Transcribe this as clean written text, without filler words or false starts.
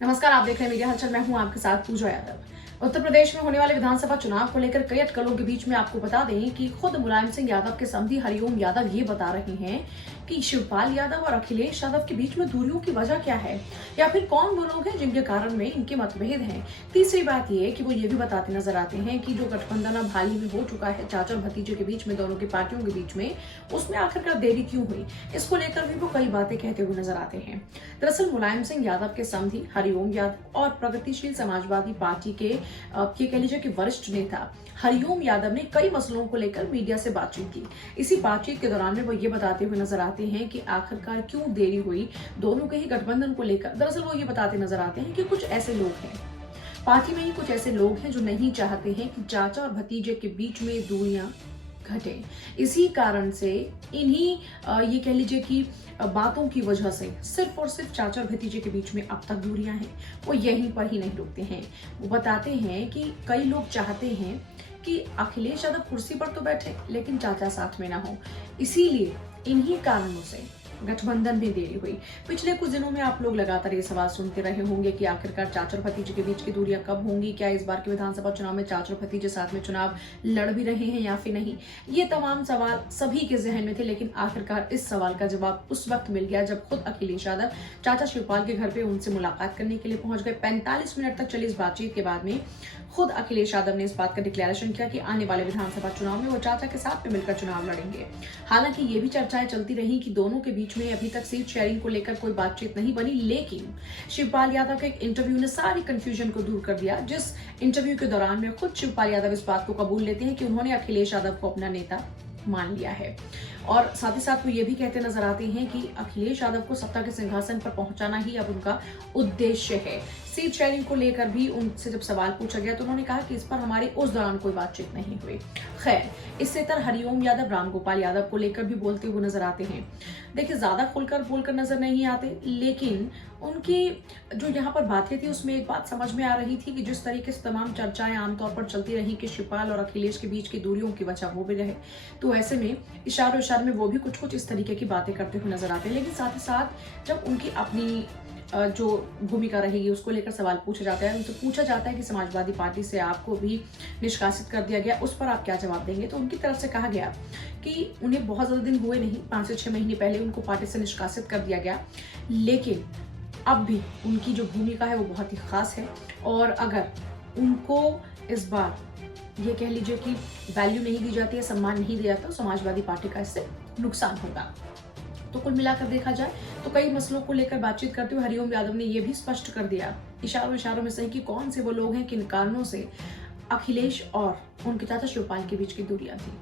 नमस्कार, आप देख रहे हैं मीडिया हलचल। मैं हूं आपके साथ पूजा यादव। उत्तर प्रदेश में होने वाले विधानसभा चुनाव को लेकर कई अटकलों के बीच में आपको बता दें कि खुद मुलायम सिंह यादव के समधी हरिओम यादव ये बता रहे हैं कि शिवपाल यादव और अखिलेश यादव के बीच में दूरियों की वजह क्या है, या फिर कौन वो लोग हैं जिनके कारण में इनके मतभेद हैं। तीसरी बात ये कि वो ये भी बताते नजर आते हैं कि जो गठबंधन अब हाल ही में हो चुका है चाचा और भतीजे के बीच में, दोनों की पार्टियों के बीच में, उसमें आखिरकार देरी क्यों हुई, इसको लेकर भी वो कई बातें कहते हुए नजर आते हैं। दरअसल मुलायम सिंह यादव के समधी हरिओम यादव और प्रगतिशील समाजवादी पार्टी के कह लीजिए कि वरिष्ठ नेता हरिओम यादव ने कई मसलों को लेकर मीडिया से बातचीत की। इसी बातचीत के दौरान में वो ये बताते हुए नजर आते हैं कि आखिरकार क्यों देरी हुई दोनों के ही गठबंधन को लेकर। दरअसल वो ये बताते नजर आते हैं कि कुछ ऐसे लोग हैं पार्टी में ही, कुछ ऐसे लोग हैं जो नहीं चाहते हैं कि चाचा और भतीजे के बीच में दूरियां घटे। इसी कारण से इन्हीं ये कह लीजिए कि बातों की वजह से सिर्फ और सिर्फ चाचा और भतीजे के बीच में अब तक दूरियां हैं, वो यहीं पर ही नहीं रुकते हैं। वो बताते हैं कि कई लोग चाहते हैं कि अखिलेश यादव कुर्सी पर तो बैठे लेकिन चाचा साथ में ना हो, इसीलिए इन्हीं कारणों से गठबंधन में देरी हुई। पिछले कुछ दिनों में आप लोग लगातार ये सवाल सुनते रहे होंगे कि आखिरकार चाचा और भतीजे के बीच की दूरियां कब होंगी, क्या इस बार के विधानसभा चुनाव में चाचा और भतीजे साथ में चुनाव लड़ भी रहे हैं या फिर नहीं। ये तमाम सवाल सभी के जहन में थे, लेकिन आखिरकार इस सवाल का जवाब उस वक्त मिल गया जब खुद अखिलेश यादव चाचा शिवपाल के घर पे उनसे मुलाकात करने के लिए पहुंच गए। 45 मिनट तक चली इस बातचीत के बाद में खुद अखिलेश यादव ने इस बात का डिक्लेरेशन किया कि आने वाले विधानसभा चुनाव में वो चाचा के साथ में मिलकर चुनाव लड़ेंगे। हालांकि ये भी चर्चाएं चलती रही कि दोनों के बीच में अभी तक सीट शेयरिंग को लेकर कोई बातचीत नहीं बनी, लेकिन शिवपाल यादव के एक इंटरव्यू ने सारी कंफ्यूजन को दूर कर दिया, जिस इंटरव्यू के दौरान में खुद शिवपाल यादव इस बात को कबूल लेते हैं कि उन्होंने अखिलेश यादव को अपना नेता मान लिया है। और साथ ही साथ वो ये भी कहते नजर आते हैं कि अखिलेश यादव को सत्ता के सिंहासन पर पहुंचाना ही अब उनका उद्देश्य है। सीट शेयरिंग को लेकर भी उनसे जब सवाल पूछा गया तो उन्होंने कहा कि इस पर हमारी उस दौरान कोई बातचीत नहीं हुई। खैर, इससे तर हरिओम यादव रामगोपाल यादव को लेकर भी बोलते हुए नजर आते हैं। देखिए, ज्यादा खुलकर बोलकर नजर नहीं आते, लेकिन उनकी जो यहाँ पर बातें थी उसमें एक बात समझ में आ रही थी कि जिस तरीके से तमाम चर्चाएं आमतौर पर चलती रही कि शिवपाल और अखिलेश के बीच की दूरियों की वजह वो भी रहे, तो ऐसे में इशारों इशारों में वो भी कुछ कुछ इस तरीके की बातें करते हुए नजर आते हैं। लेकिन साथ ही साथ जब उनकी अपनी जो भूमिका रहेगी उसको लेकर सवाल पूछा जाता है, उनसे पूछा जाता है कि समाजवादी पार्टी से आपको भी निष्कासित कर दिया गया, उस पर आप क्या जवाब देंगे, तो उनकी तरफ से कहा गया कि उन्हें बहुत ज्यादा दिन हुए नहीं, 5 से 6 महीने पहले उनको पार्टी से निष्कासित कर दिया गया, लेकिन अब भी उनकी जो भूमिका है वो बहुत ही खास है, और अगर उनको इस बार ये कह लीजिए कि वैल्यू नहीं दी जाती है, सम्मान नहीं दिया जाता, तो समाजवादी पार्टी का इससे नुकसान होगा। तो कुल मिलाकर देखा जाए तो कई मसलों को लेकर बातचीत करते हुए हरिओम यादव ने यह भी स्पष्ट कर दिया इशारों इशारों में सही कि कौन से वो लोग हैं, किन कारणों से अखिलेश और उनके चाचा शिवपाल के बीच की दूरियां थी।